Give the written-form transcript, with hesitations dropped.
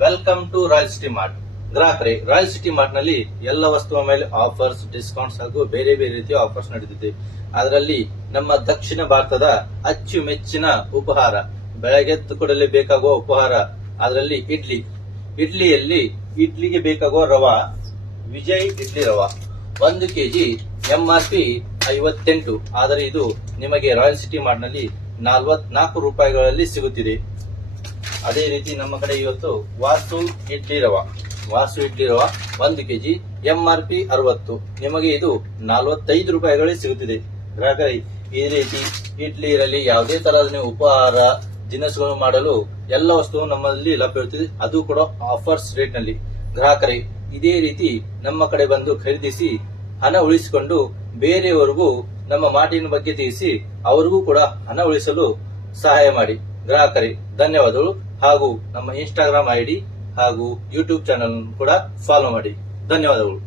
Welcome to royal city mart. ಗ್ರಾಹಕರೇ, royal city mart ನಲ್ಲಿ ಎಲ್ಲ ವಸ್ತುಗಳ ಮೇಲೆ ಆಫರ್ಸ್, ಡಿಸ್ಕೌಂಟ್ಸ್ ಹಾಗೂ ಬೇರೆ ಬೇರೆ ರೀತಿಯ ಆಫರ್ಸ್ ನಡೆದಿದೆ. ಅದರಲ್ಲಿ ನಮ್ಮ ದಕ್ಷಿಣ ಭಾರತದ ಅಚ್ಚುಮೆಚ್ಚಿನ ಉಪಹಾರ, ಬೆಳಗ್ಗೆದ್ದು ಕೂಡಲೇ ಬೇಕಾಗುವ ಉಪಹಾರ, ಅದರಲ್ಲಿ ಇಡ್ಲಿಯಲ್ಲಿ ಇಡ್ಲಿಗೆ ಬೇಕಾಗುವ ರವಾ ವಿಜಯ್ ಇಡ್ಲಿ ರವಾ 1 ಕೆಜಿ MRP 58, ಆದರೆ ಇದು ನಿಮಗೆ ರಾಯಲ್ ಸಿಟಿ ಮಾರ್ಟ್ ನಲ್ಲಿ 44 ರೂಪಾಯಿಗಳಲ್ಲಿ ಸಿಗುತ್ತಿದೆ. ಅದೇ ರೀತಿ ನಮ್ಮ ಕಡೆ ಇವತ್ತು ವಾಸು ಇಡ್ಲಿ ರವಾ 1 ಕೆಜಿ MRP 60, ನಿಮಗೆ ಇದು 45 ರೂಪಾಯಿಗಳಿಗೆ ಸಿಗುತ್ತಿದೆ. ಗ್ರಾಹಕರೇ, ಈ ರೀತಿ ಇಡ್ಲಿ ಇರಲಿ ಯಾವುದೇ ತರಹದ ನೀವು ಉಪಹಾರ ದಿನಸುಗಳು ಮಾಡಲು ಎಲ್ಲ ವಸ್ತುವು ನಮ್ಮಲ್ಲಿ ಲಭ್ಯವಿರುತ್ತದೆ, ಅದು ಕೂಡ ಆಫರ್ಸ್ ರೇಟ್ ನಲ್ಲಿ. ಗ್ರಾಹಕರೇ, ಇದೇ ರೀತಿ ನಮ್ಮ ಕಡೆ ಬಂದು ಖರೀದಿಸಿ ಹಣ ಉಳಿಸಿಕೊಂಡು ಬೇರೆಯವರಿಗೂ ನಮ್ಮ ಮಾರ್ಟಿನ ಬಗ್ಗೆ ತಿಳಿಸಿ ಅವರಿಗೂ ಕೂಡ ಹಣ ಉಳಿಸಲು ಸಹಾಯ ಮಾಡಿ. ಗ್ರಾಹಕರೇ, ಧನ್ಯವಾದಗಳು. ಹಾಗೂ ನಮ್ಮ ಇನ್ಸ್ಟಾಗ್ರಾಮ್ ID ಹಾಗೂ ಯೂಟ್ಯೂಬ್ ಚಾನಲ್ ಕೂಡ ಫಾಲೋ ಮಾಡಿ. ಧನ್ಯವಾದಗಳು.